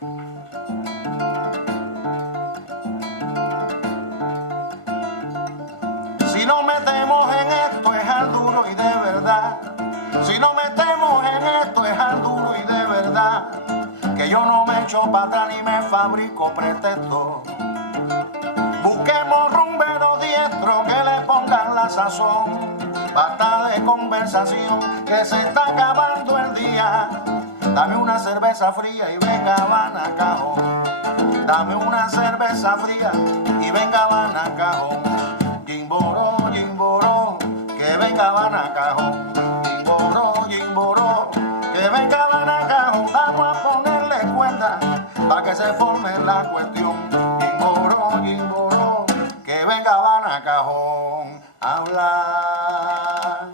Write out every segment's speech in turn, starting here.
Si no metemos en esto es al duro y de verdad. Si no metemos en esto es al duro y de verdad. Que yo no me echo para atrás ni me fabrico pretextos. Busquemos rumberos diestros que le pongan la sazón. Basta de conversación que se está acabando el día. Dame una cerveza fría y venga Habana Cajón. Dame una cerveza fría y venga Habana Cajón. Jimboró, que venga Habana Cajón. Jimboró, que venga Habana Cajón. Vamos a ponerle cuenta para que se forme la cuestión. Jimboró, que venga Habana Cajón a hablar.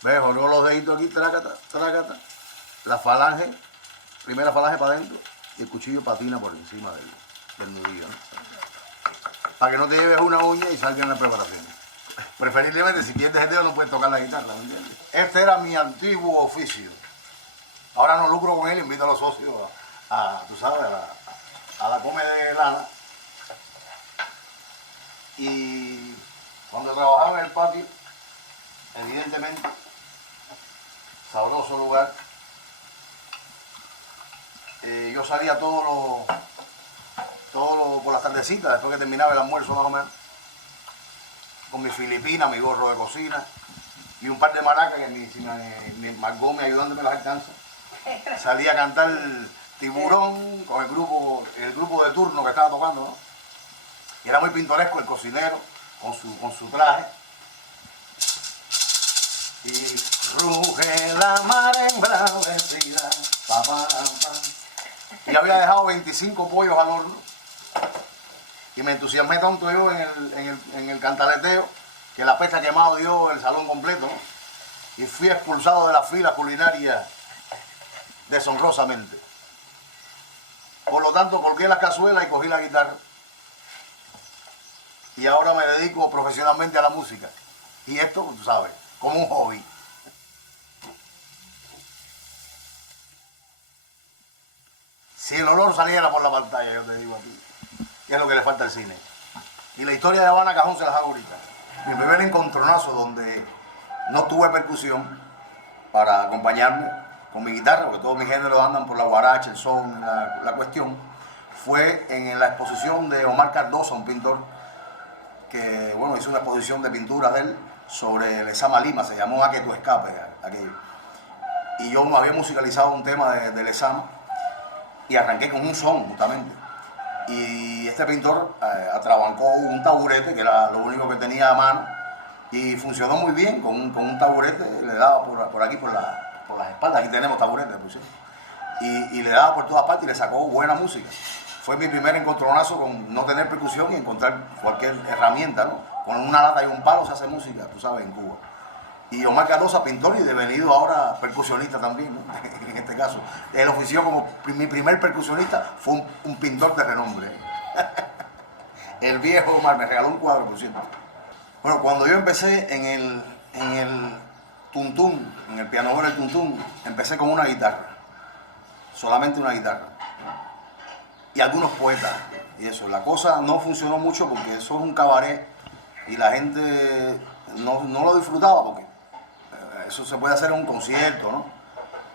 ¿Ves? Joró los deditos aquí, trácata, trácata. La falange, primera falange para adentro y el cuchillo patina por encima del nudillo, ¿no? Para que no te lleves una uña y salga en la preparación. Preferiblemente, si pierdes el dedo no puedes tocar la guitarra, ¿me entiendes? Este era mi antiguo oficio. Ahora no lucro con él, invito a los socios tú sabes, a la come de lana. Y cuando trabajaba en el patio, evidentemente, sabroso lugar, yo salía todos los por las tardecitas, después que terminaba el almuerzo más o menos, con mi filipina, mi gorro de cocina y un par de maracas que mi Margome ayudándome las alcanza. Salía a cantar Tiburón con el grupo de turno que estaba tocando, ¿no? Y era muy pintoresco el cocinero con su traje. Y ruge la mar embravecida, pa, pa, pa. Y había dejado 25 pollos al horno. Y me entusiasmé tanto yo en el cantaleteo que la pesta quemado dio el salón completo, ¿no? Y fui expulsado de la fila culinaria deshonrosamente. Por lo tanto, colgué las cazuelas y cogí la guitarra. Y ahora me dedico profesionalmente a la música. Y esto, tú sabes, como un hobby. Si el olor saliera por la pantalla, yo te digo a ti, y es lo que le falta al cine. Y la historia de Habana Cajón se las hago ahorita. Mi primer encontronazo donde no tuve percusión para acompañarme con mi guitarra, porque todos mis géneros andan por la guaracha, el son, la cuestión, fue en la exposición de Omar Cardoso, un pintor que, bueno, hizo una exposición de pinturas de él sobre el Lezama Lima, se llamó A que tú escapes, aquello. Y yo había musicalizado un tema de Lezama y arranqué con un son, justamente. Y este pintor atrabancó un taburete, que era lo único que tenía a mano, y funcionó muy bien con un taburete, le daba por aquí, por las espaldas, aquí tenemos taburetes, por cierto, y le daba por todas partes y le sacó buena música. Fue mi primer encontronazo con no tener percusión y encontrar cualquier herramienta, ¿no? Con una lata y un palo se hace música, tú sabes, en Cuba. Y Omar Cardoso, pintor y devenido ahora percusionista también, ¿no? En este caso. Él ofició como mi primer percusionista, fue un pintor de renombre. El viejo Omar me regaló un cuadro, por cierto. Bueno, cuando yo empecé en el tuntún, en el piano del tuntún, empecé con una guitarra, solamente una guitarra. Y algunos poetas, y eso. La cosa no funcionó mucho porque eso es un cabaret y la gente no lo disfrutaba porque eso se puede hacer en un concierto, ¿no?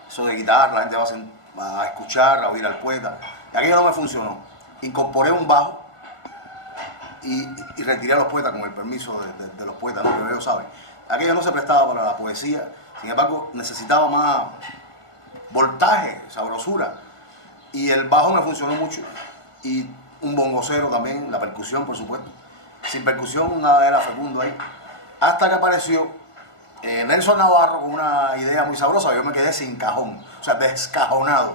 Eso de guitarra, la gente va a escuchar, a oír al poeta. Y aquello no me funcionó. Incorporé un bajo y retiré a los poetas con el permiso de los poetas, ¿no? Que ellos saben. Aquello no se prestaba para la poesía, sin embargo necesitaba más voltaje, sabrosura. Y el bajo me funcionó mucho. Y un bongocero también, la percusión, por supuesto. Sin percusión nada era fecundo ahí. Hasta que apareció Nelson Navarro con una idea muy sabrosa. Yo me quedé sin cajón, o sea, descajonado.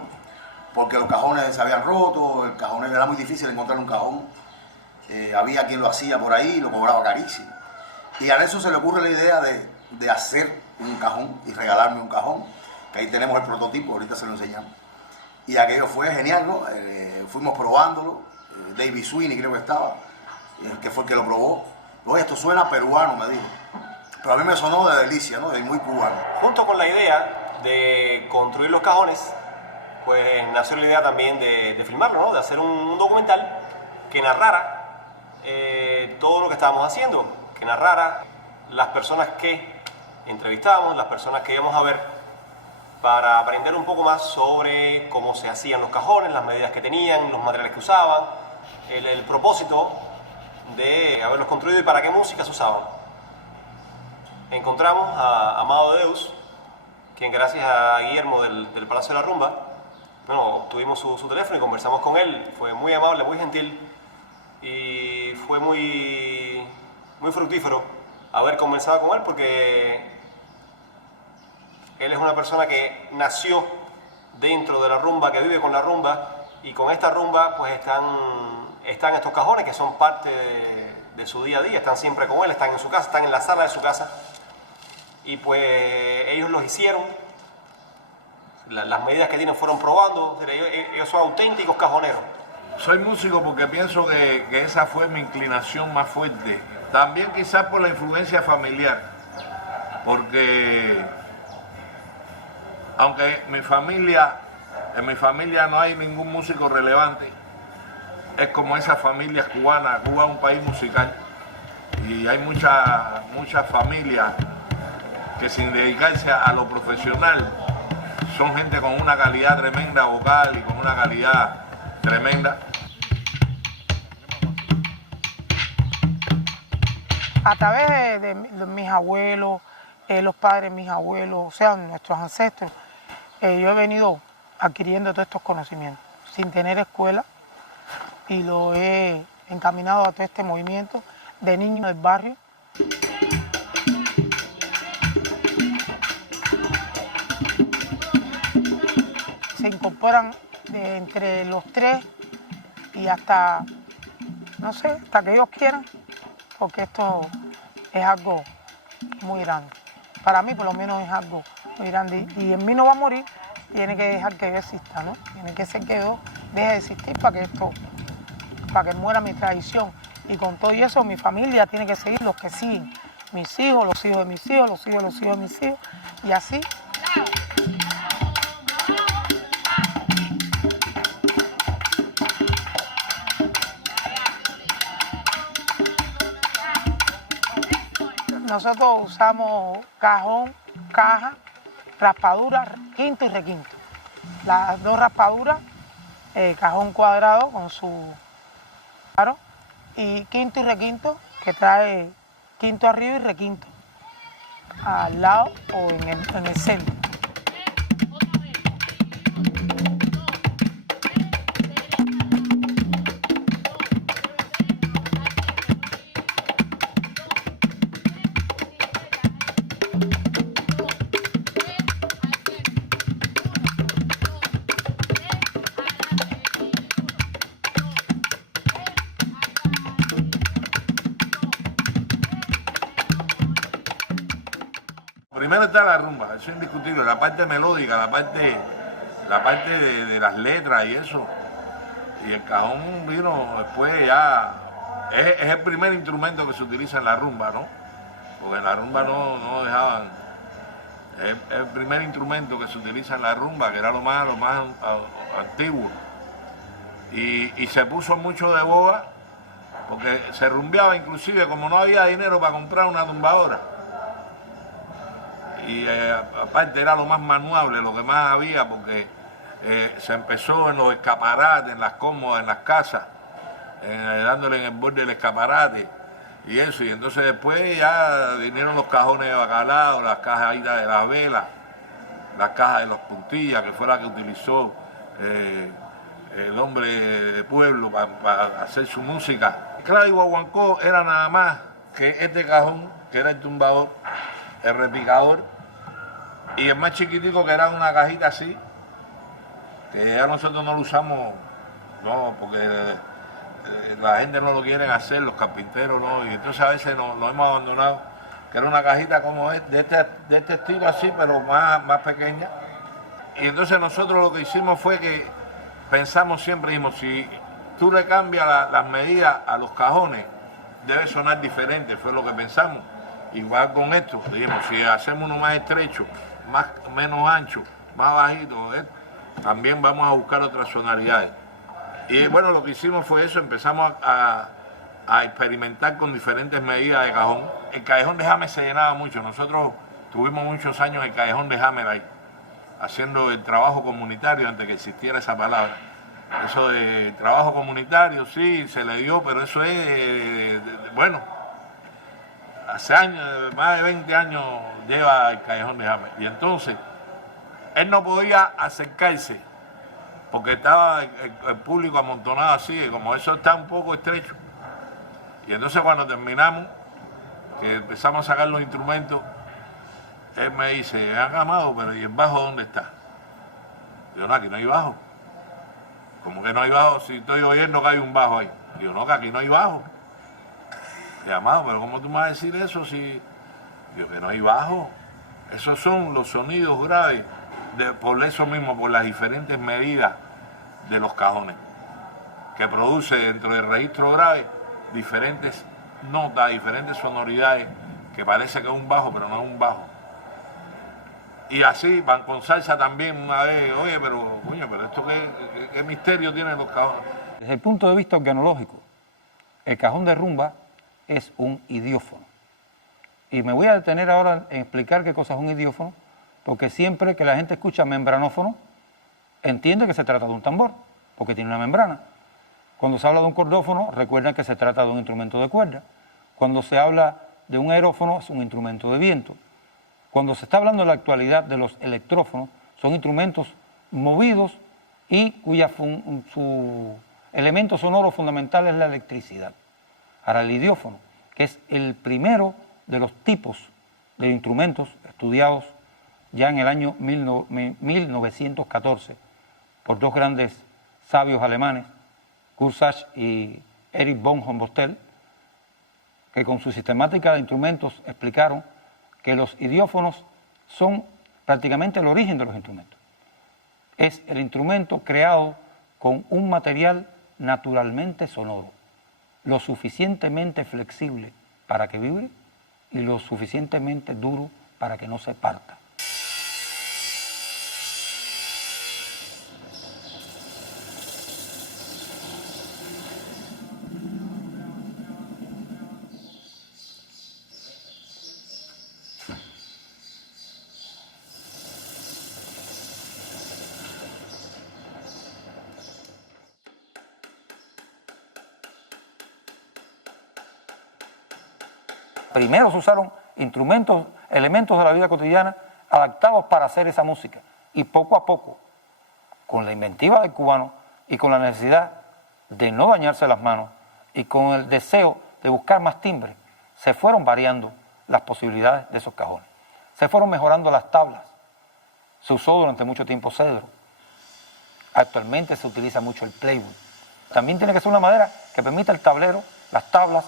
Porque los cajones se habían roto, el cajón era muy difícil encontrar un cajón. Había quien lo hacía por ahí y lo cobraba carísimo. Y a Nelson se le ocurre la idea de hacer un cajón y regalarme un cajón. Que ahí tenemos el prototipo, ahorita se lo enseñamos. Y aquello fue genial, ¿no? Fuimos probándolo, David Sweeney creo que estaba, que fue el que lo probó. Oye, esto suena peruano, me dijo. Pero a mí me sonó de delicia, ¿no? De muy cubano. Junto con la idea de construir los cajones, pues nació la idea también de filmarlo, ¿no? De hacer un documental que narrara todo lo que estábamos haciendo, que narrara las personas que entrevistábamos, las personas que íbamos a ver, para aprender un poco más sobre cómo se hacían los cajones, las medidas que tenían, los materiales que usaban, el propósito de haberlos construido y para qué música se usaban. Encontramos a Amado Deus, quien gracias a Guillermo del Palacio de la Rumba, bueno, obtuvimos su teléfono y conversamos con él. Fue muy amable, muy gentil y fue muy fructífero haber conversado con él, porque él es una persona que nació dentro de la rumba, que vive con la rumba, y con esta rumba pues están estos cajones que son parte de su día a día, están siempre con él, están en su casa, están en la sala de su casa, y pues ellos los hicieron, las medidas que tienen fueron probando, ellos son auténticos cajoneros. Soy músico porque pienso que esa fue mi inclinación más fuerte, también quizás por la influencia familiar, porque aunque en mi familia no hay ningún músico relevante, es como esas familias cubanas. Cuba es un país musical y hay muchas familias que sin dedicarse a lo profesional son gente con una calidad tremenda vocal y con una calidad tremenda. A través de mis abuelos, los padres de mis abuelos, o sea, nuestros ancestros, yo he venido adquiriendo todos estos conocimientos sin tener escuela, y lo he encaminado a todo este movimiento de niños del barrio. Se incorporan entre los 3 y hasta, no sé, hasta que ellos quieran, porque esto es algo muy grande. Para mí, por lo menos, es algo muy grande. Y en mí no va a morir, tiene que dejar que yo exista, ¿no? Tiene que ser que yo deje de existir para que muera mi tradición. Y con todo eso, mi familia tiene que seguir los que siguen. Mis hijos, los hijos de mis hijos, los hijos de los hijos de mis hijos. Y así. Nosotros usamos cajón, caja, raspadura, quinto y requinto. Las dos raspaduras, cajón cuadrado con su aro, y quinto y requinto, que trae quinto arriba y requinto al lado o en el centro. Primero está la rumba, eso es indiscutible, la parte melódica, la parte de las letras y eso. Y el cajón vino después ya, es el primer instrumento que se utiliza en la rumba, ¿no? Porque en la rumba no dejaban, es el primer instrumento que se utiliza en la rumba, que era lo más antiguo. Y se puso mucho de boga, porque se rumbeaba inclusive, como no había dinero para comprar una tumbadora. Y aparte era lo más manuable, lo que más había, porque se empezó en los escaparates, en las cómodas, en las casas, dándole en el borde del escaparate y eso. Y entonces después ya vinieron los cajones de bacalao, las cajas de las velas, las cajas de los puntillas, que fue la que utilizó el hombre de pueblo para hacer su música. Claro, y guaguancó era nada más que este cajón, que era el tumbador, el repicador, y el más chiquitico, que era una cajita así, que ya nosotros no lo usamos, no, porque la gente no lo quieren hacer, los carpinteros no, y entonces a veces lo hemos abandonado, que era una cajita como de este estilo así, pero más pequeña. Y entonces nosotros lo que hicimos fue que pensamos siempre, dijimos, si tú le cambias las medidas a los cajones, debe sonar diferente, fue lo que pensamos. Igual con esto, dijimos, si hacemos uno más estrecho, menos ancho, más bajito, también vamos a buscar otras sonoridades. Y bueno, lo que hicimos fue eso, empezamos a experimentar con diferentes medidas de cajón. El callejón de James se llenaba mucho, nosotros tuvimos muchos años el callejón de James ahí, haciendo el trabajo comunitario antes que existiera esa palabra. Eso de trabajo comunitario, sí, se le dio, pero eso es, bueno, hace años, más de 20 años lleva el callejón de James. Y entonces, él no podía acercarse, porque estaba el público amontonado así, y como eso está un poco estrecho. Y entonces cuando terminamos, que empezamos a sacar los instrumentos, él me dice, Amado, pero ¿y el bajo dónde está? Yo, no, aquí no hay bajo. ¿Cómo que no hay bajo? Si estoy oyendo que hay un bajo ahí. Yo, no, que aquí no hay bajo. Y Amado, pero ¿cómo tú me vas a decir eso si... Yo, que no hay bajo. Esos son los sonidos graves, por eso mismo, por las diferentes medidas de los cajones, que produce dentro del registro grave diferentes notas, diferentes sonoridades, que parece que es un bajo, pero no es un bajo. Y así, van con salsa también una vez, oye, pero esto qué misterio tienen los cajones. Desde el punto de vista organológico, el cajón de rumba es un idiófono. Y me voy a detener ahora en explicar qué cosa es un idiófono, porque siempre que la gente escucha membranófono, entiende que se trata de un tambor, porque tiene una membrana. Cuando se habla de un cordófono, recuerden que se trata de un instrumento de cuerda. Cuando se habla de un aerófono, es un instrumento de viento. Cuando se está hablando en la actualidad de los electrófonos, son instrumentos movidos y su elemento sonoro fundamental es la electricidad. Ahora, el idiófono, que es el primero de los tipos de instrumentos estudiados ya en el año 1914 por dos grandes sabios alemanes, Kurt Sachs y Erich von Humboldt, que con su sistemática de instrumentos explicaron que los idiófonos son prácticamente el origen de los instrumentos. Es el instrumento creado con un material naturalmente sonoro, lo suficientemente flexible para que vibre y lo suficientemente duro para que no se parta. Primero se usaron instrumentos, elementos de la vida cotidiana adaptados para hacer esa música. Y poco a poco, con la inventiva del cubano y con la necesidad de no dañarse las manos y con el deseo de buscar más timbre, se fueron variando las posibilidades de esos cajones. Se fueron mejorando las tablas. Se usó durante mucho tiempo cedro. Actualmente se utiliza mucho el plywood. También tiene que ser una madera que permita el tablero, las tablas,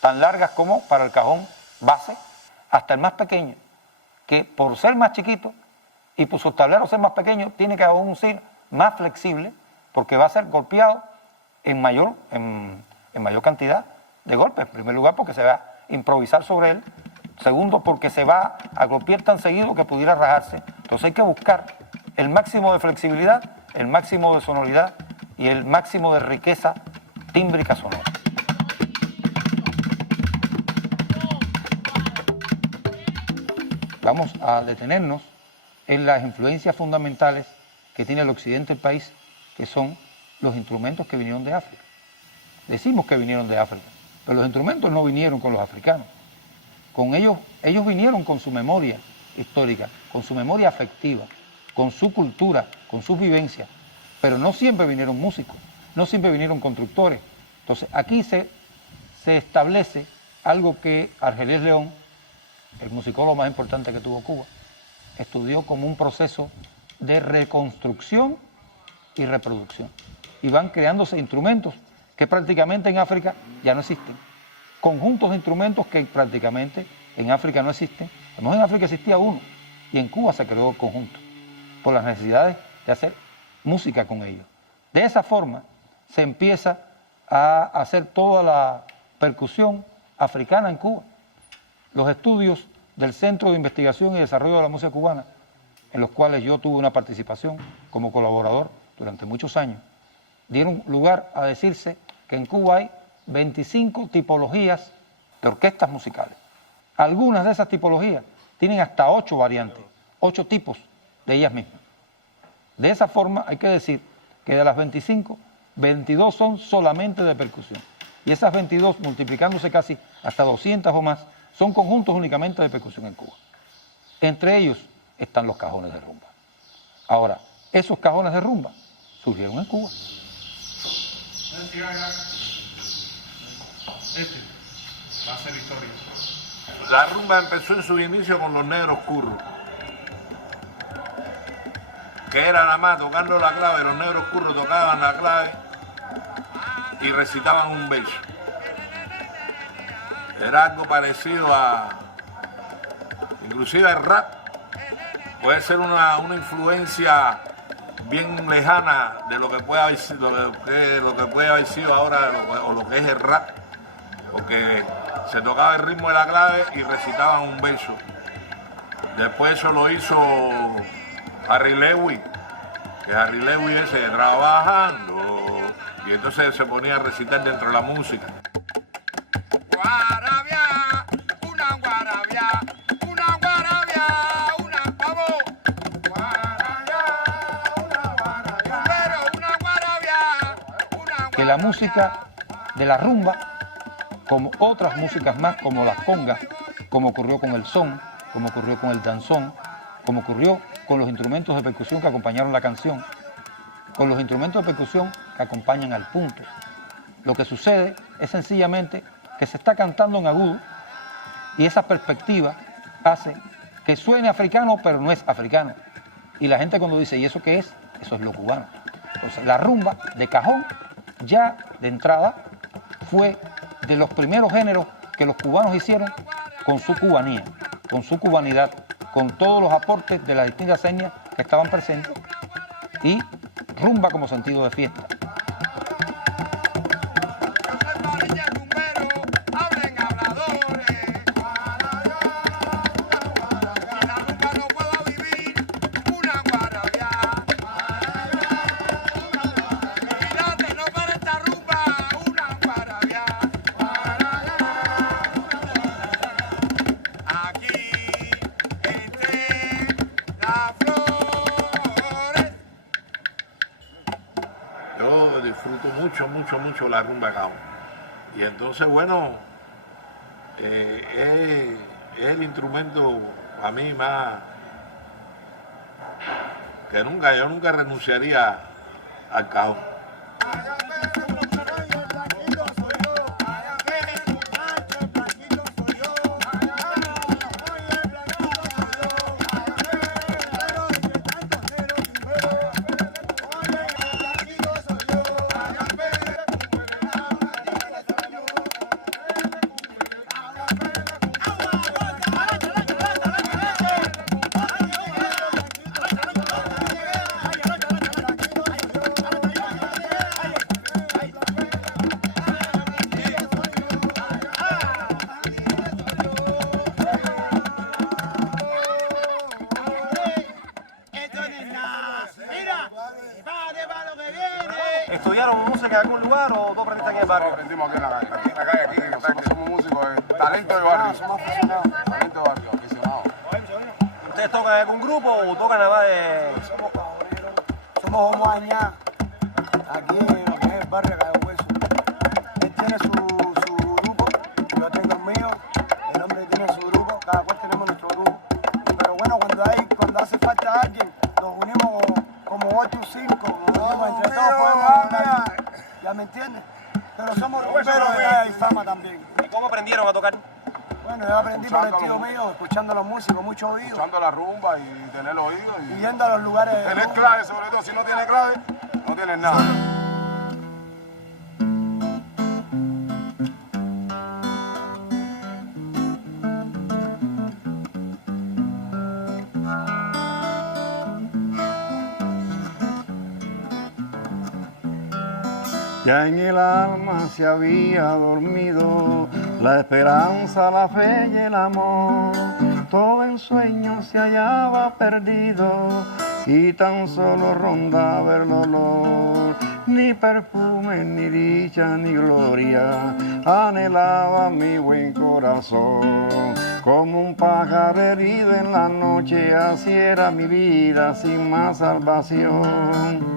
tan largas como para el cajón base, hasta el más pequeño, que por ser más chiquito y por sus tableros ser más pequeños, tiene que aún ser más flexible, porque va a ser golpeado en mayor cantidad de golpes. En primer lugar, porque se va a improvisar sobre él. Segundo, porque se va a golpear tan seguido que pudiera rajarse. Entonces hay que buscar el máximo de flexibilidad, el máximo de sonoridad y el máximo de riqueza tímbrica sonora. Vamos a detenernos en las influencias fundamentales que tiene el occidente del país, que son los instrumentos que vinieron de África. Decimos que vinieron de África, pero los instrumentos no vinieron con los africanos. Con ellos vinieron con su memoria histórica, con su memoria afectiva, con su cultura, con sus vivencias, pero no siempre vinieron músicos, no siempre vinieron constructores. Entonces aquí se establece algo que Argelés León, el musicólogo más importante que tuvo Cuba, estudió como un proceso de reconstrucción y reproducción. Y van creándose instrumentos que prácticamente en África ya no existen. Conjuntos de instrumentos que prácticamente en África no existen. A lo mejor en África existía uno y en Cuba se creó el conjunto por las necesidades de hacer música con ellos. De esa forma se empieza a hacer toda la percusión africana en Cuba. Los estudios del Centro de Investigación y Desarrollo de la Música Cubana, en los cuales yo tuve una participación como colaborador durante muchos años, dieron lugar a decirse que en Cuba hay 25 tipologías de orquestas musicales. Algunas de esas tipologías tienen hasta 8 variantes, 8 tipos de ellas mismas. De esa forma hay que decir que de las 25, 22 son solamente de percusión. Y esas 22, multiplicándose casi hasta 200 o más, son conjuntos únicamente de percusión en Cuba. Entre ellos están los cajones de rumba. Ahora, esos cajones de rumba surgieron en Cuba. Va a ser historia. La rumba empezó en su inicio con los negros curros, que era nada más tocando la clave. Los negros curros tocaban la clave y recitaban un verso. Era algo parecido a, inclusive el rap, puede ser una influencia bien lejana de lo que puede haber, lo que puede haber sido ahora o lo que es el rap, porque se tocaba el ritmo de la clave y recitaban un verso. Después eso lo hizo Harry Lewis, que Harry Lewis ese trabajando, y entonces se ponía a recitar dentro de la música. Que la música de la rumba, como otras músicas más, como las congas, como ocurrió con el son, como ocurrió con el danzón, como ocurrió con los instrumentos de percusión que acompañaron la canción, con los instrumentos de percusión que acompañan al punto. Lo que sucede es sencillamente que se está cantando en agudo y esa perspectiva hace que suene africano, pero no es africano. Y la gente cuando dice, ¿y eso qué es? Eso es lo cubano. Entonces, la rumba de cajón, ya de entrada, fue de los primeros géneros que los cubanos hicieron con su cubanía, con su cubanidad, con todos los aportes de las distintas etnias que estaban presentes y rumba como sentido de fiesta. Yo disfruto mucho la rumba de cajón. Y entonces, bueno, es el instrumento a mí más que yo nunca renunciaría al cajón. ¿Estudiaron música en algún lugar o tú aprendiste aquí en el barrio? Aprendimos aquí en la calle, aquí somos músicos, talento de barrio. Somos aficionados. Talento de barrio, aficionados. ¿Ustedes tocan en algún grupo o tocan nada más de...? Somos Omaña, aquí en lo que es el barrio Cayo Hueso. Él tiene su grupo, yo tengo el mío, el hombre tiene su grupo, cada cual tenemos nuestro grupo. Pero bueno, cuando hace falta alguien, nos unimos como 8 o 5, nos unimos entre todos, podemos hablar, ¿ya me entiendes? Pero somos rumberos de allá y fama también. ¿Y cómo aprendieron a tocar? Bueno, yo aprendí por el tío mío, escuchando a los músicos, mucho oído, Escuchando la rumba y tener oído. y yendo a los lugares. Tener clave, sobre todo. Si no tienes clave, no tienes nada. Ya en el alma se había dormido la esperanza, la fe y el amor. Todo en sueño se hallaba perdido y tan solo rondaba el olor. Ni perfume, ni dicha, ni gloria anhelaba mi buen corazón. Como un pájaro herido en la noche, así era mi vida sin más salvación.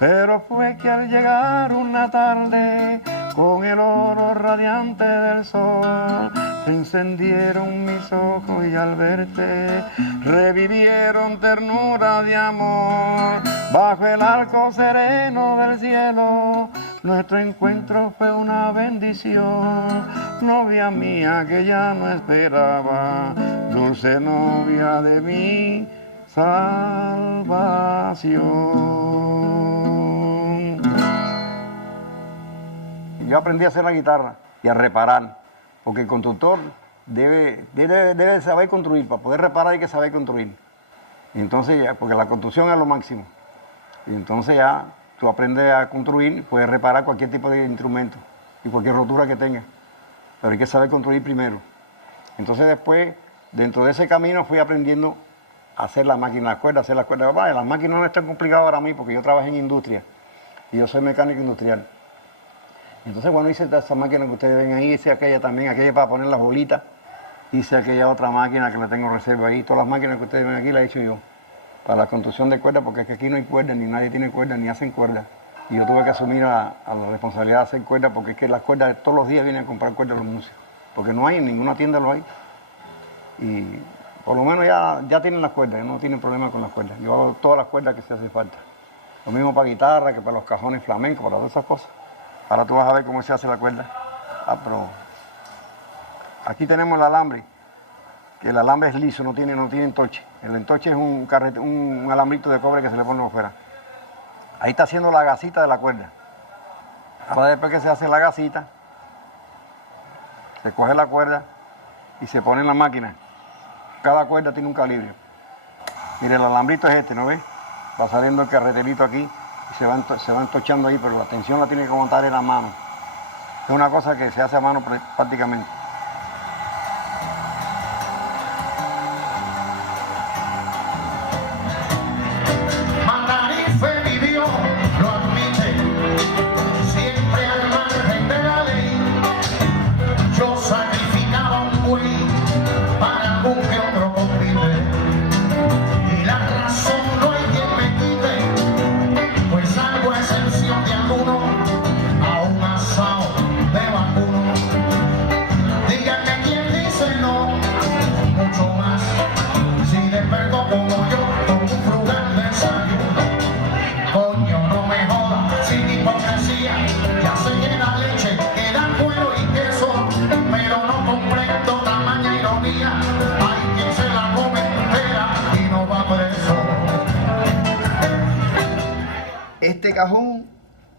Pero fue que al llegar una tarde, con el oro radiante del sol, se encendieron mis ojos y al verte revivieron ternura de amor. Bajo el arco sereno del cielo, nuestro encuentro fue una bendición. Novia mía que ya no esperaba, dulce novia de mi salvación. Yo aprendí a hacer la guitarra y a reparar, porque el constructor debe saber construir. Para poder reparar hay que saber construir. Y entonces ya, porque la construcción es lo máximo. Y entonces ya tú aprendes a construir, puedes reparar cualquier tipo de instrumento y cualquier rotura que tengas. Pero hay que saber construir primero. Entonces después, dentro de ese camino, fui aprendiendo a hacer la máquina, las cuerdas, hacer las cuerdas. Vale, las máquinas no es tan complicado para mí porque yo trabajé en industria y yo soy mecánico industrial. Entonces, bueno, hice esa máquina que ustedes ven ahí, hice aquella también, aquella para poner las bolitas. Hice aquella otra máquina que la tengo en reserva ahí. Todas las máquinas que ustedes ven aquí las he hecho yo. Para la construcción de cuerdas, porque es que aquí no hay cuerdas, ni nadie tiene cuerdas, ni hacen cuerdas. Y yo tuve que asumir a la responsabilidad de hacer cuerdas, porque es que las cuerdas todos los días vienen a comprar cuerdas los músicos. Porque no hay, en ninguna tienda lo hay. Y por lo menos ya tienen las cuerdas, no tienen problema con las cuerdas. Yo hago todas las cuerdas que se hace falta. Lo mismo para guitarra, que para los cajones flamencos, para todas esas cosas. Ahora tú vas a ver cómo se hace la cuerda. Ah, pero aquí tenemos el alambre, que el alambre es liso, no tiene entoche. El entoche es un alambrito de cobre que se le pone afuera. Ahí está haciendo la gasita de la cuerda. Ahora después que se hace la gasita, se coge la cuerda y se pone en la máquina. Cada cuerda tiene un calibre. Mire, el alambrito es este, ¿no ves? Va saliendo el carreterito aquí. Se va entochando ahí, pero la tensión la tiene que aguantar en la mano. Es una cosa que se hace a mano prácticamente. Matarife vivió, lo admite, siempre al margen de la ley. Yo sacrificaba un buey para algún que otro compite. Y la razón no hay quien me quite, pues algo excepción de alguno a un asado de vacuno. Díganme quién dice no, mucho más si despertó como yo con un frugal desayuno. Coño, no me jodas sin hipocresía, ya sé que la leche queda cuero y queso, pero no comprendo tamaña ironía. Hay quien se la come entera y no va preso. Este cajón,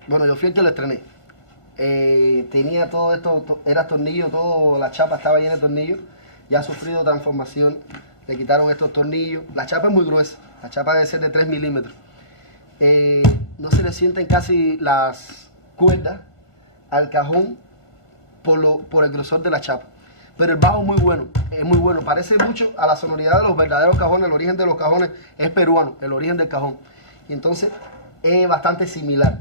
bueno, yo fui el que lo estrené. Tenía todo esto, era tornillo, toda la chapa estaba llena de tornillos. Ya ha sufrido transformación, le quitaron estos tornillos. La chapa es muy gruesa, la chapa debe ser de 3 milímetros. No se le sienten casi las cuerdas al cajón por el grosor de la chapa. Pero el bajo es muy bueno, parece mucho a la sonoridad de los verdaderos cajones. El origen de los cajones es peruano, el origen del cajón. Y entonces es bastante similar.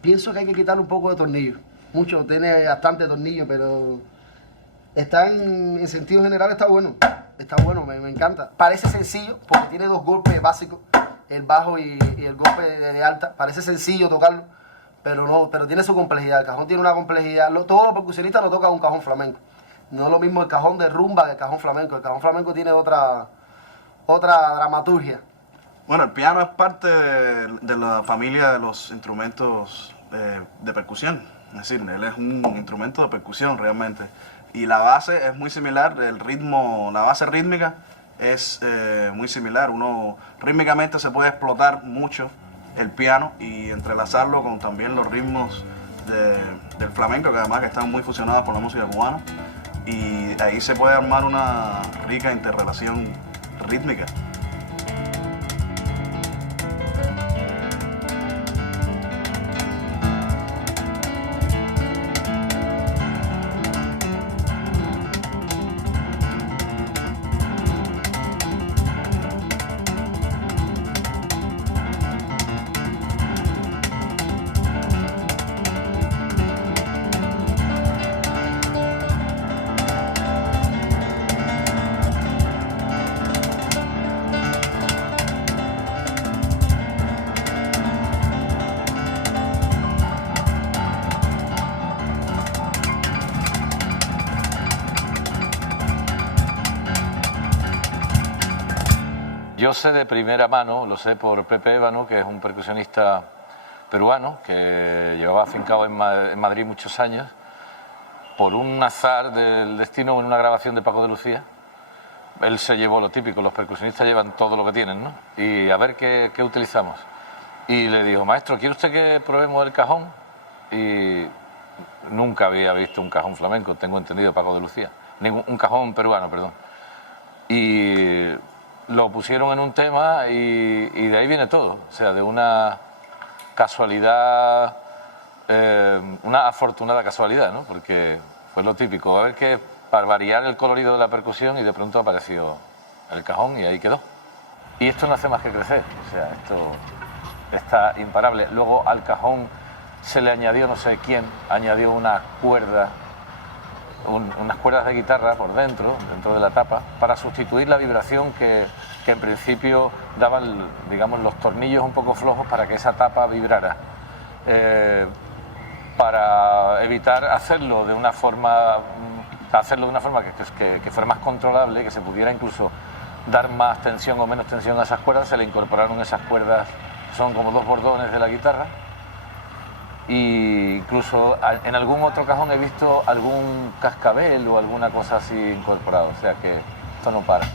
Pienso que hay que quitarle un poco de tornillo. Mucho, tiene bastante tornillo, pero está en sentido general está bueno. Está bueno, me encanta. Parece sencillo porque tiene dos golpes básicos, el bajo y el golpe de alta. Parece sencillo tocarlo, pero no, pero tiene su complejidad. El cajón tiene una complejidad. Todos los percusionistas lo tocan un cajón flamenco. No es lo mismo el cajón de rumba que el cajón flamenco. El cajón flamenco tiene otra dramaturgia. Bueno, el piano es parte de la familia de los instrumentos de percusión. Es decir, él es un instrumento de percusión realmente. Y la base es muy similar, el ritmo, la base rítmica es muy similar. Uno rítmicamente se puede explotar mucho el piano y entrelazarlo con también los ritmos del flamenco, que además que están muy fusionados con la música cubana. Y ahí se puede armar una rica interrelación rítmica. Yo sé de primera mano, lo sé por Pepe Ébano, que es un percusionista peruano que llevaba afincado en Madrid muchos años, por un azar del destino en una grabación de Paco de Lucía. Él se llevó lo típico, los percusionistas llevan todo lo que tienen, ¿no? Y a ver qué utilizamos. Y le dijo, maestro, ¿quiere usted que probemos el cajón? Y nunca había visto un cajón flamenco, tengo entendido, Paco de Lucía. Un cajón peruano, perdón. Y lo pusieron en un tema y de ahí viene todo. O sea, de una casualidad, una afortunada casualidad, ¿no? Porque fue lo típico, a ver qué, para variar el colorido de la percusión, y de pronto apareció el cajón y ahí quedó. Y esto no hace más que crecer, o sea, esto está imparable. Luego al cajón se le añadió, no sé quién, añadió una cuerda, unas cuerdas de guitarra por dentro de la tapa, para sustituir la vibración que en principio daban, digamos, los tornillos un poco flojos para que esa tapa vibrara. Para evitar hacerlo de una forma que fuera más controlable, que se pudiera incluso dar más tensión o menos tensión a esas cuerdas, se le incorporaron esas cuerdas, son como 2 bordones de la guitarra. Y incluso en algún otro cajón he visto algún cascabel o alguna cosa así incorporado, o sea que esto no para.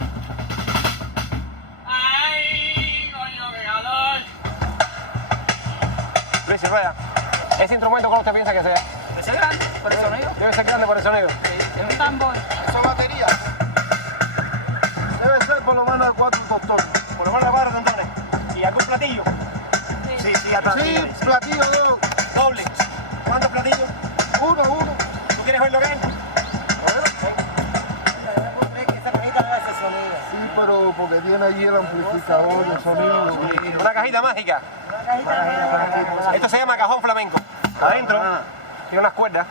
Luis y Rueda, ¿ese instrumento cómo usted piensa que sea? Debe ser grande por el sonido. Debe ser grande por el sonido. Es un tambor. Eso es batería. Debe ser por lo menos de 4 tostones. Por lo menos de 4 tentones. ¿Y algún platillo? Sí, platillo 2. Doble. ¿Cuántos platillos? Uno. ¿Tú quieres ver lo que es? Sí, pero porque tiene allí el amplificador de sonido. Una cajita mágica. Esto se llama cajón flamenco. Adentro tiene unas cuerdas.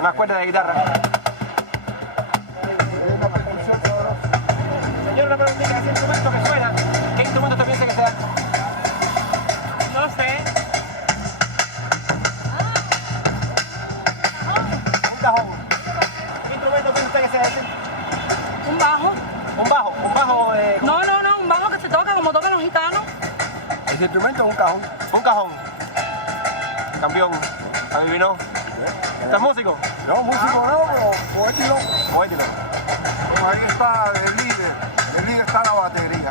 Unas cuerdas de guitarra. Señor, una preguntita, ese instrumento que suena, ¿qué instrumento usted piensa que sea? No sé. Un cajón. ¿Qué instrumento piensa usted que sea ese? Un bajo. Un bajo. No, un bajo que se toca como tocan los gitanos. Ese instrumento es un cajón. Un cajón. Campeón. ¿Adivinó? ¿Estás músico? No, músico no, pero poético. Poético. Bueno, ahí está el líder está la batería.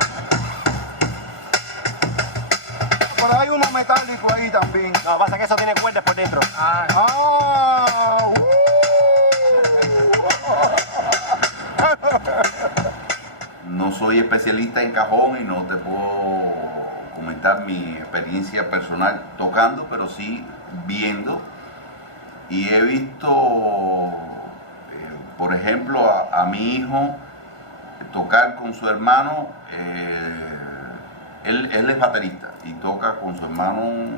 Pero hay uno metálico ahí también. No, pasa que eso tiene cuerdas por dentro. No soy especialista en cajón y no te puedo comentar mi experiencia personal tocando, pero sí viendo. Y he visto, por ejemplo, a mi hijo tocar con su hermano. Él es baterista y toca con su hermano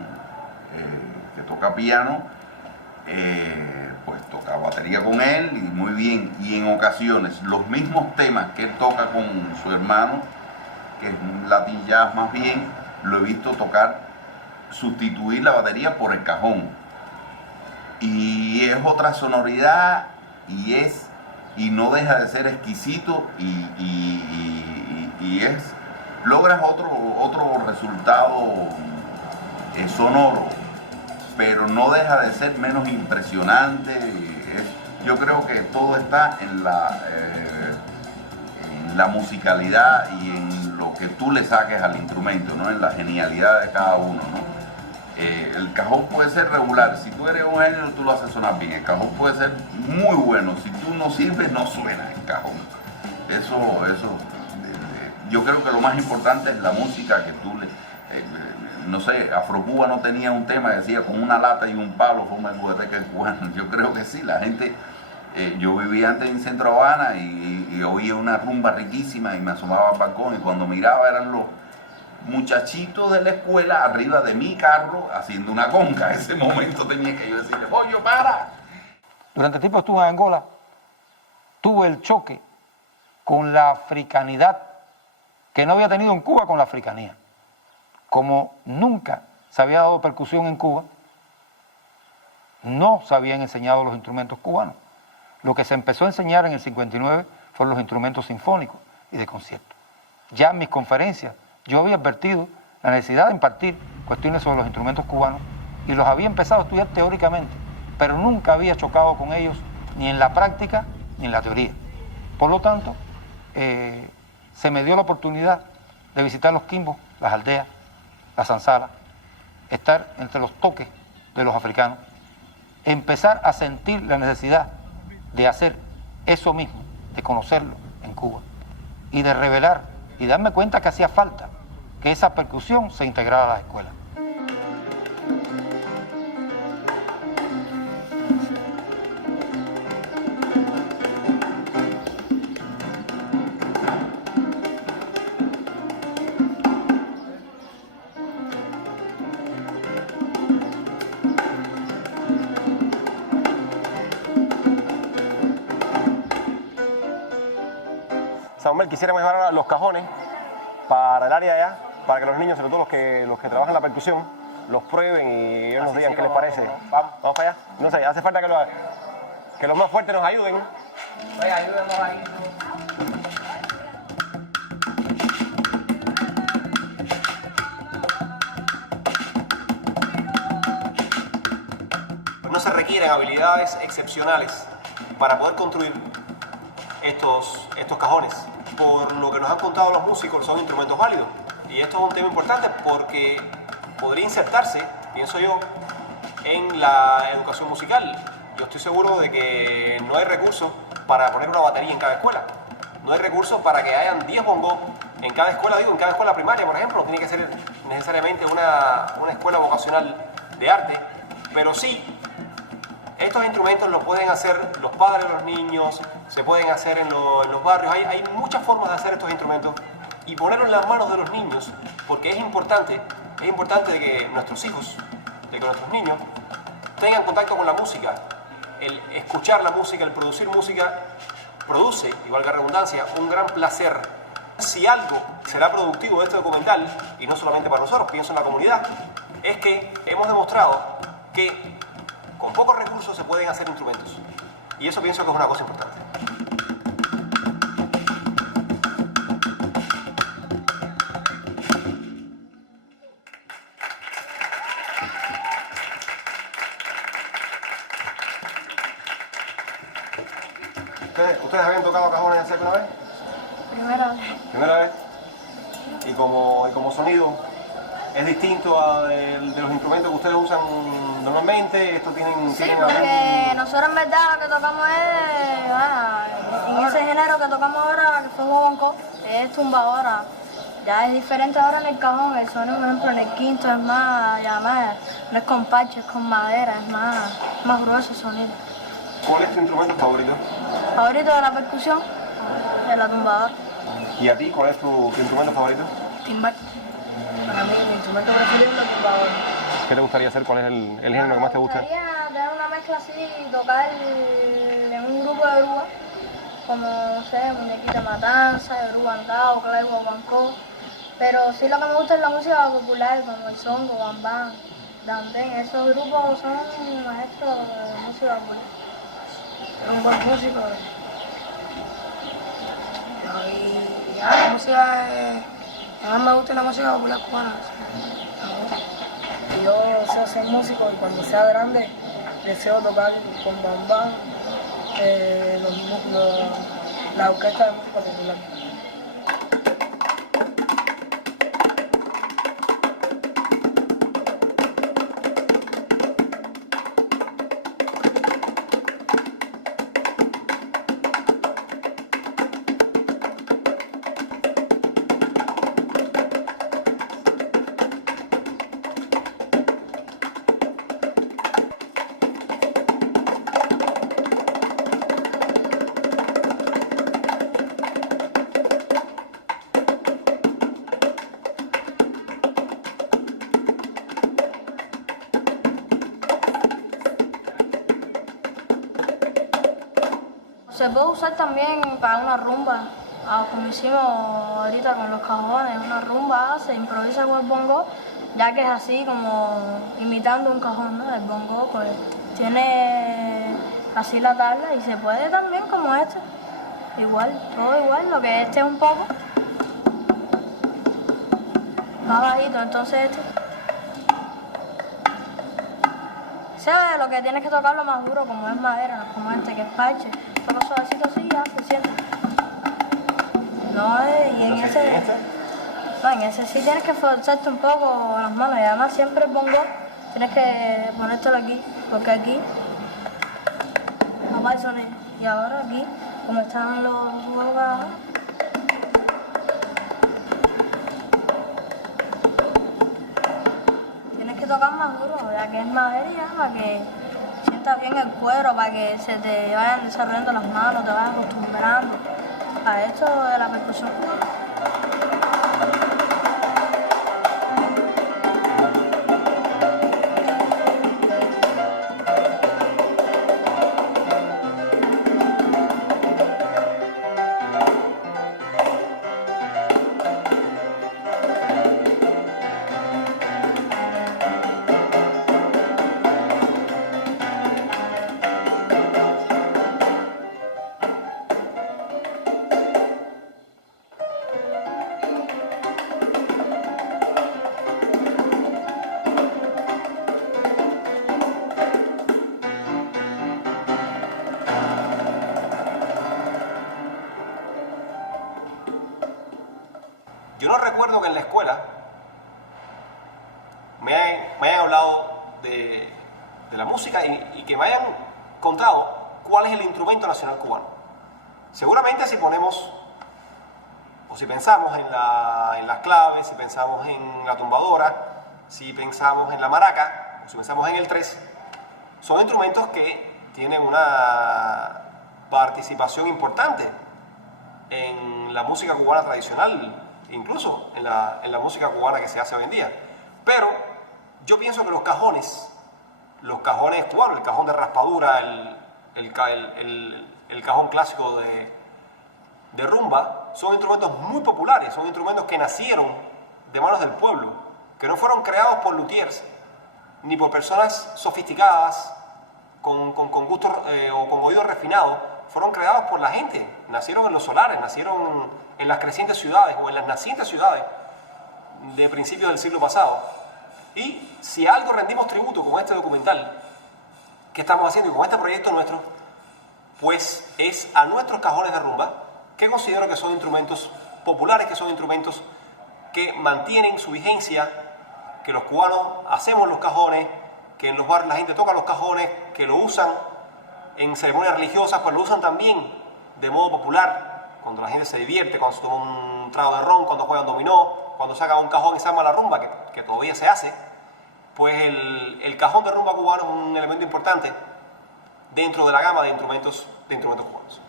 que toca piano. Pues toca batería con él y muy bien. Y en ocasiones los mismos temas que él toca con su hermano, que es un Latin jazz más bien, lo he visto sustituir la batería por el cajón. Y es otra sonoridad y no deja de ser exquisito logras otro resultado sonoro, pero no deja de ser menos impresionante. Yo creo que todo está en la musicalidad y en lo que tú le saques al instrumento, ¿no? En la genialidad de cada uno, ¿no? El cajón puede ser regular, si tú eres un genio tú lo haces sonar bien, el cajón puede ser muy bueno, si tú no sirves no suena el cajón. Yo creo que lo más importante es la música que tú le... no sé, Afrocuba no tenía un tema que decía con una lata y un palo forma el guateque cubano. Yo creo que sí, la gente... yo vivía antes en Centro Habana y oía una rumba riquísima y me asomaba al balcón y cuando miraba eran los muchachitos de la escuela arriba de mi carro haciendo una conga. En ese momento tenía que yo decirle, ¡pollo, para! Durante el tiempo que estuve en Angola, tuve el choque con la africanidad que no había tenido en Cuba con la africanía. Como nunca se había dado percusión en Cuba, no se habían enseñado los instrumentos cubanos. Lo que se empezó a enseñar en el 59 fueron los instrumentos sinfónicos y de concierto. ya en mis conferencias yo había advertido la necesidad de impartir cuestiones sobre los instrumentos cubanos y los había empezado a estudiar teóricamente, pero nunca había chocado con ellos ni en la práctica ni en la teoría. Por lo tanto, se me dio la oportunidad de visitar los quimbos, las aldeas, las zanzalas, estar entre los toques de los africanos, empezar a sentir la necesidad de hacer eso mismo, de conocerlo en Cuba y de revelar y darme cuenta que hacía falta que esa percusión se integrara a las escuelas. Samuel, quisiéramos llevar los cajones para el área de allá, para que los niños, sobre todo los que trabajan la percusión, los prueben y ellos nos digan qué les parece. Vamos para allá. No sé, hace falta que los más fuertes nos ayuden. Oye, ayúdenos ahí. No se requieren habilidades excepcionales para poder construir estos cajones. Por lo que nos han contado los músicos, son instrumentos válidos. Y esto es un tema importante porque podría insertarse, pienso yo, en la educación musical. Yo estoy seguro de que no hay recursos para poner una batería en cada escuela. No hay recursos para que hayan 10 bongos en cada escuela, en cada escuela primaria, por ejemplo. No tiene que ser necesariamente una escuela vocacional de arte, pero sí, estos instrumentos los pueden hacer los padres de los niños, se pueden hacer en los barrios. Hay muchas formas de hacer estos instrumentos y ponerlos en las manos de los niños, porque es importante de que nuestros hijos, de que nuestros niños tengan contacto con la música. El escuchar la música, el producir música, produce, igual que redundancia, un gran placer. Si algo será productivo de este documental, y no solamente para nosotros, pienso en la comunidad, es que hemos demostrado que con pocos recursos se pueden hacer instrumentos. Y eso pienso que es una cosa importante. ¿Ustedes habían tocado cajones así alguna vez? Primera vez. ¿Primera vez? ¿Y como sonido es distinto de los instrumentos que ustedes usan normalmente? ¿Esto tienen porque nosotros en verdad lo que tocamos es, en ese género que tocamos ahora, que fue guaguancó, es tumbadora. Ya es diferente ahora en el cajón, el sonido, por ejemplo, en el quinto es más, no es con parche, es con madera, es más grueso el sonido. ¿Cuál es tu instrumento favorito? Favorito de la percusión, de la tumbadora. ¿Y a ti cuál es tu instrumento favorito? Timbal. Para mí, mi instrumento preferido es la tumbadora. ¿Qué te gustaría hacer? ¿Cuál es el género que más te gusta? Me gustaría tener una mezcla así y tocar en un grupo de grúa, como, no sé, Muñequita Matanza, Grúa Andao, Clay Guaguancó. Pero sí lo que me gusta es la música popular, como el songo, bambán, dandén. Esos grupos son maestros de música popular. Un buen músico. Y la música, además me gusta la música popular cubana. Y yo deseo ser músico y cuando sea grande deseo tocar con bambán la orquesta de música popular. Se puede usar también para una rumba, como hicimos ahorita con los cajones, una rumba se improvisa con el bongo, ya que es así como imitando un cajón, ¿no? El bongo pues tiene así la tabla y se puede también como este, igual, todo igual, lo que este es un poco más bajito, entonces lo que tienes que tocarlo más duro, como es madera, como este que es parche. Toca suavecito así, ya se siente. No, y en ese... No, en ese sí tienes que forzarte un poco las manos, y además siempre el bongo tienes que ponértelo aquí, porque aquí no va el sonido. Y ahora aquí, como están los huevos abajo, tienes que tocar más duro, ya que es madera, para que sientas bien el cuero, para que se te vayan desarrollando las manos, te vayan acostumbrando a esto de la percusión. Yo no recuerdo que en la escuela me hayan hablado de la música y que me hayan contado cuál es el instrumento nacional cubano. Seguramente si ponemos, o si pensamos en las claves, si pensamos en la tumbadora, si pensamos en la maraca, o si pensamos en el tres, son instrumentos que tienen una participación importante en la música cubana tradicional, incluso en la música cubana que se hace hoy en día. Pero yo pienso que los cajones cubanos, el cajón de raspadura, el cajón clásico de rumba, son instrumentos muy populares, son instrumentos que nacieron de manos del pueblo, que no fueron creados por luthiers, ni por personas sofisticadas, con gustos o con oídos refinados, fueron creados por la gente, nacieron en los solares, nacieron en las crecientes ciudades o en las nacientes ciudades de principios del siglo pasado. Y si a algo rendimos tributo con este documental que estamos haciendo y con este proyecto nuestro, pues es a nuestros cajones de rumba, que considero que son instrumentos populares, que son instrumentos que mantienen su vigencia, que los cubanos hacemos los cajones, que en los barrios la gente toca los cajones, que lo usan en ceremonias religiosas, pues lo usan también de modo popular, cuando la gente se divierte, cuando se toma un trago de ron, cuando juegan dominó, cuando saca un cajón y se arma la rumba, que todavía se hace. Pues el cajón de rumba cubano es un elemento importante dentro de la gama de instrumentos cubanos.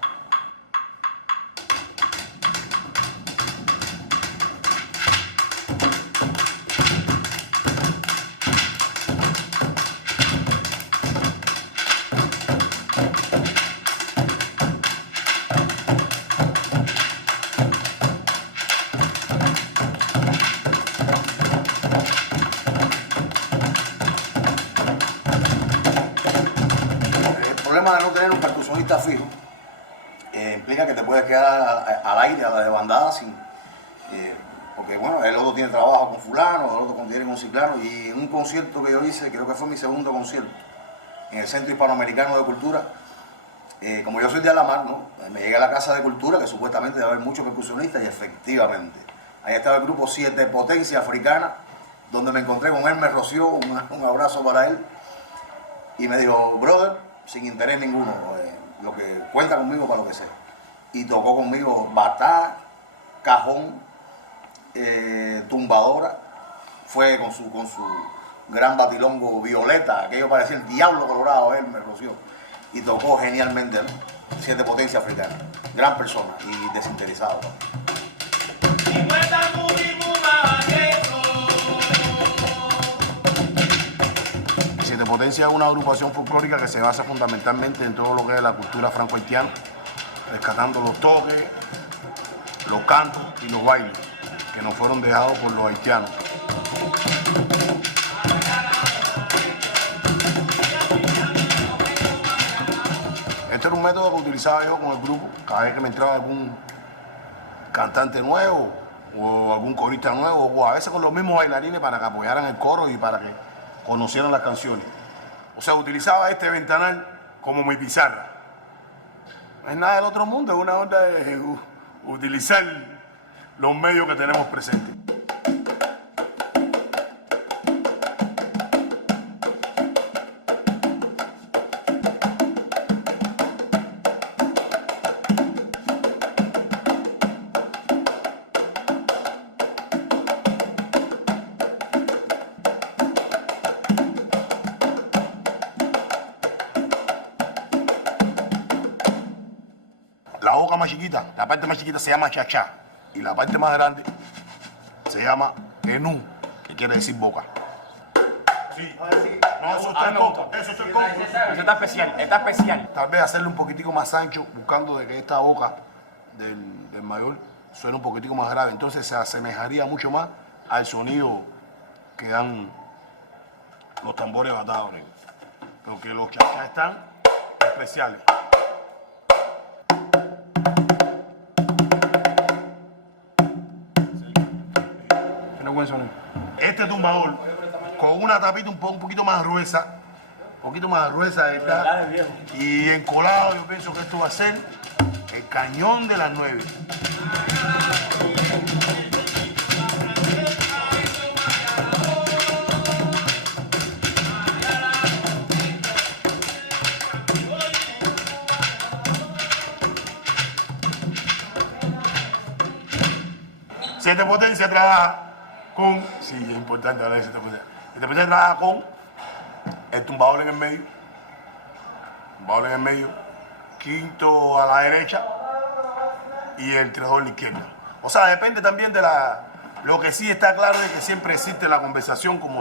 El problema de no tener un percusionista fijo implica que te puedes quedar al aire, a la desbandada, porque bueno, el otro tiene trabajo con fulano, el otro tiene con ciclano, y en un concierto que yo hice, creo que fue mi segundo concierto, en el Centro Hispanoamericano de Cultura, como yo soy de Alamar, ¿no? Me llegué a la Casa de Cultura, que supuestamente debe haber muchos percusionistas, y efectivamente, ahí estaba el grupo 7 Potencia Africana, donde me encontré con él, me roció, un abrazo para él, y me dijo, brother, sin interés ninguno, lo que cuenta conmigo para lo que sea. Y tocó conmigo batá, cajón, tumbadora, fue con su gran batilongo violeta, aquello parecía el diablo colorado, él me roció. Y tocó genialmente, ¿no? 7 Potencia Africana, gran persona y desinteresado. Siete Potencia es una agrupación folclórica que se basa fundamentalmente en todo lo que es la cultura franco-haitiana, rescatando los toques, los cantos y los bailes que nos fueron dejados por los haitianos. Este era un método que utilizaba yo con el grupo. Cada vez que me entraba algún cantante nuevo o algún corista nuevo, o a veces con los mismos bailarines para que apoyaran el coro y para que conocieran las canciones. O sea, utilizaba este ventanal como mi pizarra. No es nada del otro mundo, es una onda de utilizar los medios que tenemos presentes. La boca más chiquita, la parte más chiquita se llama chachá y la parte más grande se llama enú, que quiere decir boca. Sí. No, eso está el coco. Eso es el coco. Eso está especial, está especial. Tal vez hacerlo un poquitico más ancho, buscando de que esta boca del mayor suene un poquitico más grave. Entonces se asemejaría mucho más al sonido que dan los tambores batados. Porque los chachás están especiales. Este tumbador con una tapita un poquito más gruesa, ¿verdad? Y encolado, yo pienso que esto va a ser el cañón de las 9. Siete potencia trabaja con, sí, es importante hablar de siete potencia. Siete potencia trabaja con el tumbador en el medio, quinto a la derecha y el tirador a la izquierda. O sea, depende también de lo que sí está claro es que siempre existe la conversación, o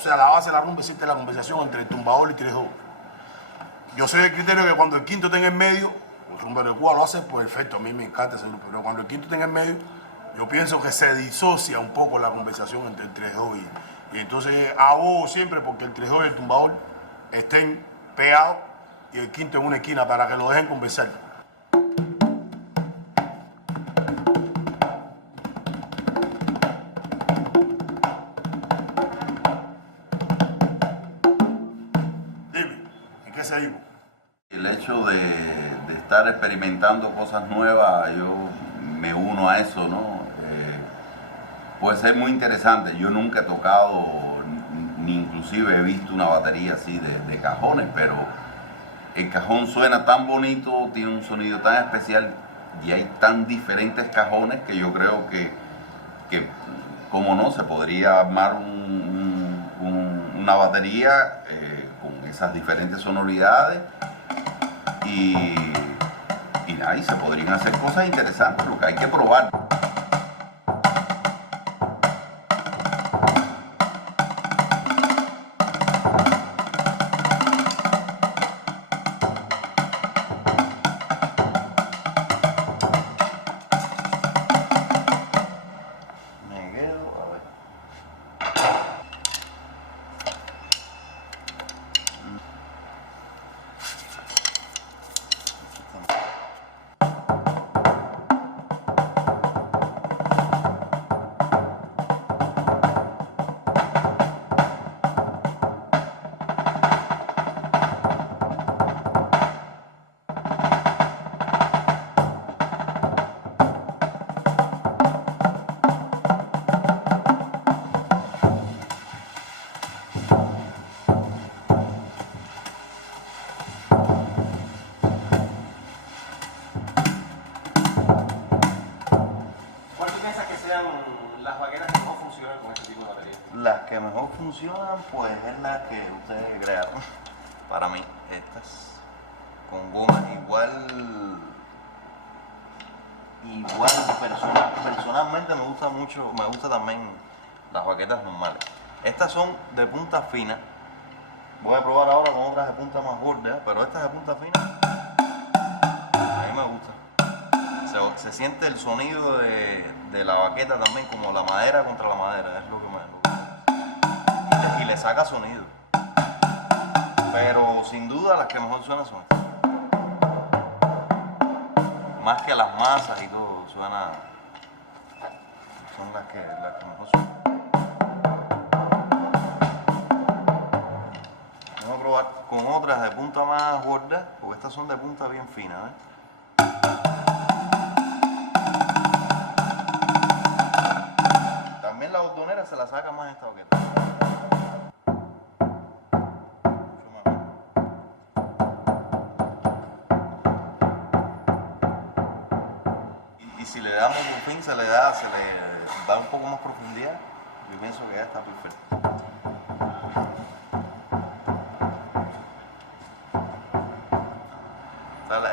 sea, la base de la rumba existe la conversación entre el tumbador y el tirador. Yo soy del criterio que cuando el quinto está en el medio, el rumbero de Cuba lo hace perfecto, a mí me encanta ese grupo, pero cuando el quinto está en el medio, yo pienso que se disocia un poco la conversación entre el 3-2 y entonces abogo siempre porque el 3-2 y el tumbador estén pegados y el quinto en una esquina para que lo dejen conversar. Dime, ¿en qué seguimos? El hecho de estar experimentando cosas nuevas, yo me uno a eso, ¿no? Puede ser muy interesante. Yo nunca he tocado, ni inclusive he visto una batería así de cajones, pero el cajón suena tan bonito, tiene un sonido tan especial y hay tan diferentes cajones que yo creo que como no, se podría armar una batería con esas diferentes sonoridades y ahí se podrían hacer cosas interesantes, lo que hay que probar. Las que mejor funcionan, pues es las que ustedes crearon. Para mí, estas con gomas personalmente me gusta mucho, me gusta también las baquetas normales. Estas son de punta fina. Voy a probar ahora con otras de punta más gorda, pero estas de punta fina a mí me gusta. Se siente el sonido de la baqueta también, como la madera contra la madera, es lo que me gusta. Y le saca sonido. Pero sin duda las que mejor suenan son estas. Más que las masas y todo, suena son las que mejor suenan. Vamos a probar con otras de punta más gorda, porque estas son de punta bien fina, ¿ves? También la bordonera se la saca más esta baqueta. Y si le damos un fin, se le da un poco más profundidad. Yo pienso que ya está perfecto.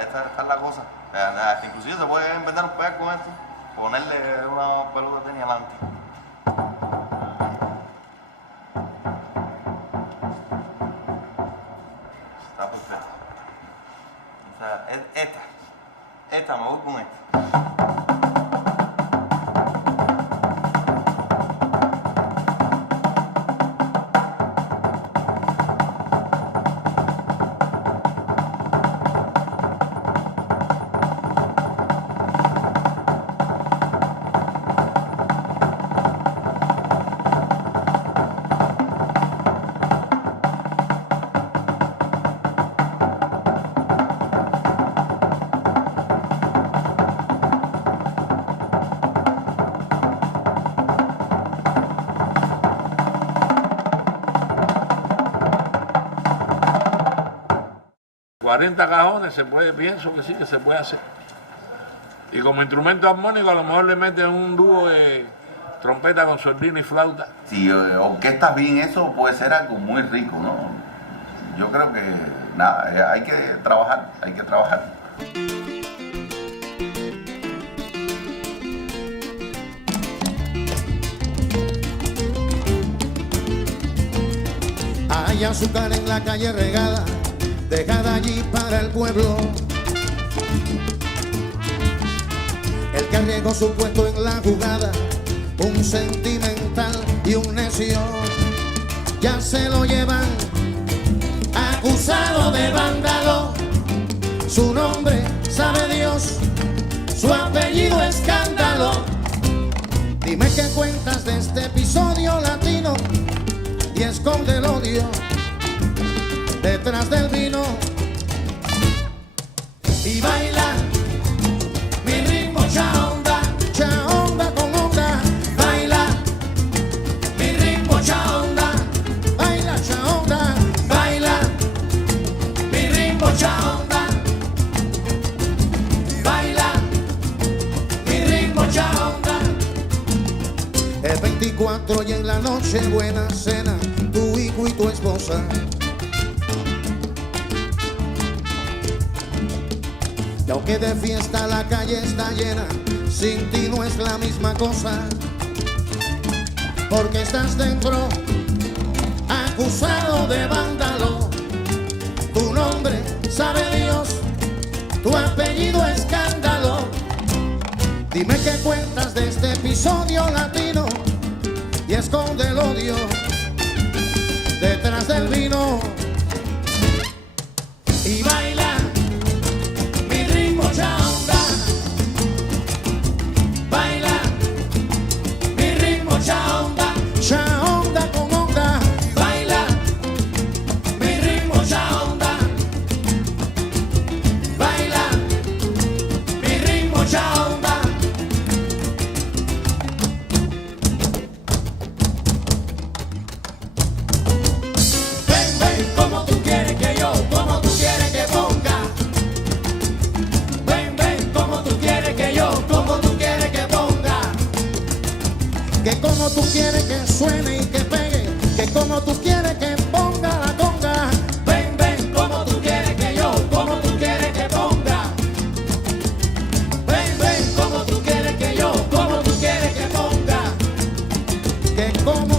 Esta es la cosa. Inclusive se puede inventar un pedal con esto, ponerle una pelota de tenis adelante. Está perfecto. O sea, esta me voy con esta. cajones, pienso que sí que se puede hacer. Y como instrumento armónico a lo mejor le meten un dúo de trompeta con sordina y flauta. Si orquestas bien eso puede ser algo muy rico, ¿no? Yo creo que nada, hay que trabajar, hay que trabajar. Hay azúcar en la calle regada, dejada allí para el pueblo. El que arriesgó su puesto en la jugada, un sentimental y un necio, ya se lo llevan acusado de vándalo. Su nombre sabe Dios, su apellido escándalo. Dime qué cuentas de este episodio latino y esconde el odio detrás del vino y baila mi ritmo chaonda, chaonda con onda. Baila mi ritmo chaonda, baila chaonda, baila mi ritmo chaonda, baila mi ritmo chaonda. Es 24 y en la noche buena cena, tu hijo y tu esposa. Y aunque de fiesta la calle está llena, sin ti no es la misma cosa. Porque estás dentro, acusado de vándalo. Tu nombre sabe Dios, tu apellido escándalo. Dime qué cuentas de este episodio latino y esconde el odio detrás del vino y baila mi ritmo chaonda, baila mi ritmo chaonda, chaonda con onda. Baila mi ritmo chaonda, baila mi ritmo chaonda. Ven, ven, como tú quieres que yo, como tú quieres que ponga. Ven, ven, como tú quieres que yo, como tú quieres que ponga. Que como tú quieres que suene y que pegue, que como tú quieres que ponga la conga. Ven, ven, como tú quieres que yo, como tú quieres que ponga. Ven, ven, como tú quieres que yo, como tú quieres que ponga. Que como